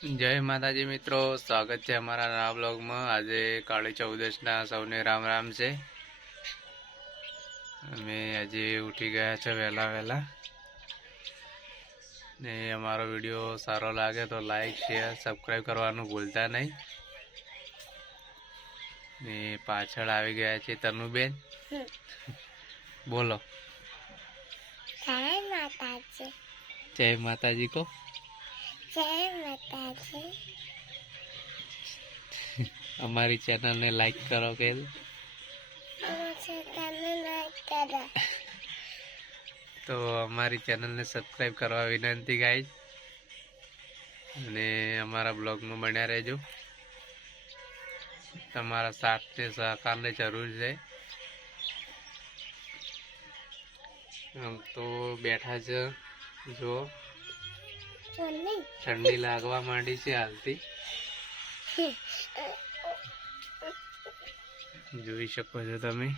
જય માતાજી મિત્રો, સ્વાગત છે અમારા નવા બ્લોગમાં। આજે કાળી ચૌદશના સૌને રામ રામ છે। અમે આજે ઉઠી ગયા છે વહેલા ને અમારો વિડીયો સારો લાગે તો લાઈક શેર સબસ્ક્રાઈબ કરવાનું ભૂલતા નહીં। ને પાછળ આવી ગયા છે તનુબેન, બોલો જય માતાજી। જય માતાજી કો જય માતાજી। અમારી ચેનલને લાઈક કરો કે તો અમારી ચેનલને સબસ્ક્રાઈબ કરવા વિનંતી ગાઈઝ, અને અમારા બ્લોગમાં બન્યા રહેજો। તમારા સાથ ને સહકારની જરૂર છે। આમ તો બેઠા છે, જો ઠંડી લાગવા માંડી છે હાલથી, જોઈ શકો છો તમે।